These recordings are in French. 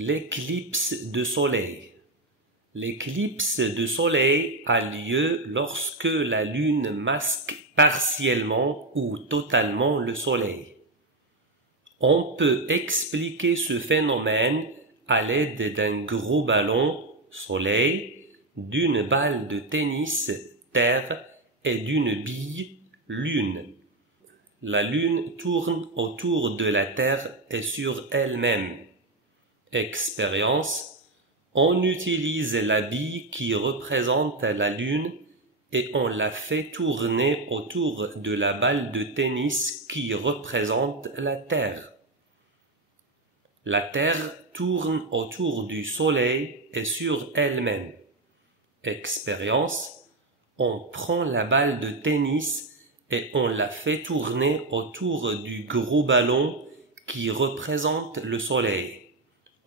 L'éclipse de soleil. L'éclipse de soleil a lieu lorsque la lune masque partiellement ou totalement le soleil. On peut expliquer ce phénomène à l'aide d'un gros ballon, soleil, d'une balle de tennis, terre, et d'une bille, lune. La lune tourne autour de la terre et sur elle-même. Expérience: on utilise la bille qui représente la lune et on la fait tourner autour de la balle de tennis qui représente la terre. La terre tourne autour du soleil et sur elle-même. Expérience: on prend la balle de tennis et on la fait tourner autour du gros ballon qui représente le soleil.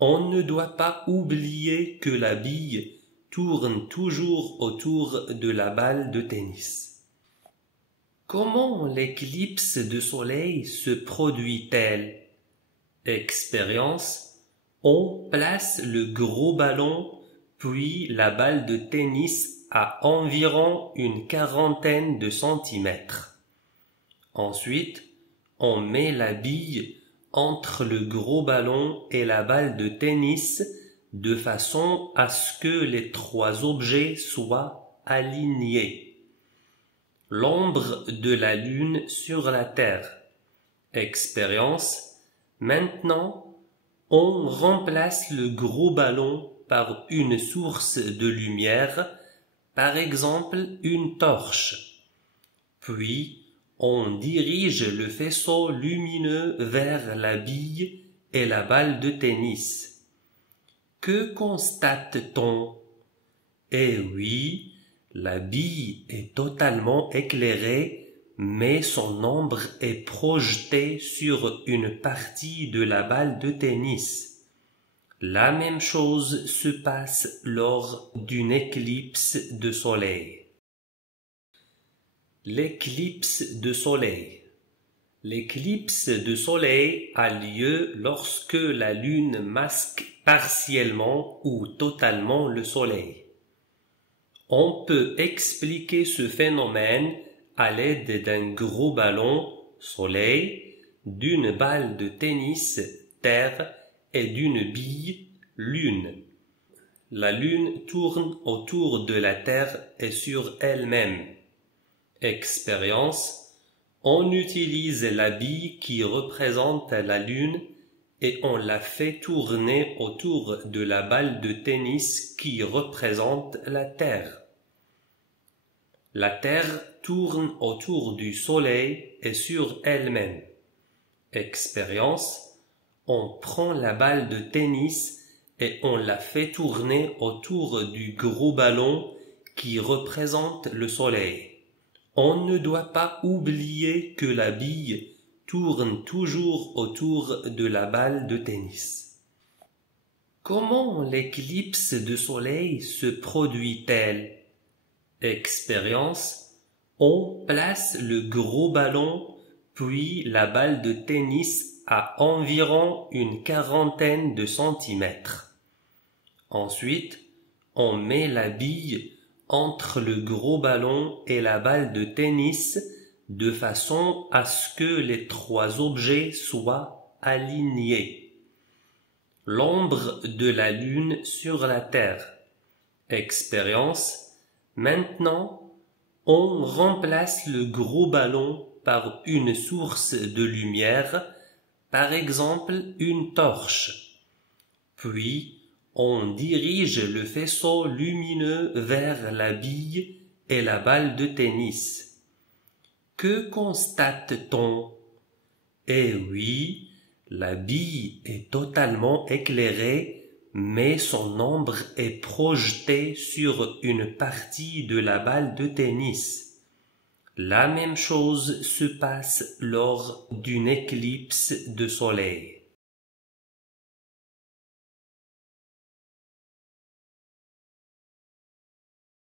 On ne doit pas oublier que la bille tourne toujours autour de la balle de tennis. Comment l'éclipse de soleil se produit-elle? Expérience: on place le gros ballon puis la balle de tennis à environ une quarantaine de centimètres. Ensuite, on met la bille entre le gros ballon et la balle de tennis de façon à ce que les trois objets soient alignés. L'ombre de la lune sur la terre. Expérience: maintenant, on remplace le gros ballon par une source de lumière, par exemple une torche. Puis, on dirige le faisceau lumineux vers la bille et la balle de tennis. Que constate-t-on? Eh oui, la bille est totalement éclairée, mais son ombre est projetée sur une partie de la balle de tennis. La même chose se passe lors d'une éclipse de soleil. L'éclipse de soleil. L'éclipse de soleil a lieu lorsque la lune masque partiellement ou totalement le soleil. On peut expliquer ce phénomène à l'aide d'un gros ballon, soleil, d'une balle de tennis, terre, et d'une bille, lune. La lune tourne autour de la terre et sur elle-même. Expérience: on utilise la bille qui représente la lune et on la fait tourner autour de la balle de tennis qui représente la terre. La terre tourne autour du soleil et sur elle-même. Expérience: on prend la balle de tennis et on la fait tourner autour du gros ballon qui représente le soleil. On ne doit pas oublier que la bille tourne toujours autour de la balle de tennis. Comment l'éclipse de soleil se produit-elle? Expérience: on place le gros ballon puis la balle de tennis à environ une quarantaine de centimètres. Ensuite, on met la bille entre le gros ballon et la balle de tennis de façon à ce que les trois objets soient alignés. L'ombre de la lune sur la terre. Expérience: maintenant, on remplace le gros ballon par une source de lumière, par exemple une torche. Puis, on dirige le faisceau lumineux vers la bille et la balle de tennis. Que constate-t-on? Eh oui, la bille est totalement éclairée, mais son ombre est projetée sur une partie de la balle de tennis. La même chose se passe lors d'une éclipse de soleil.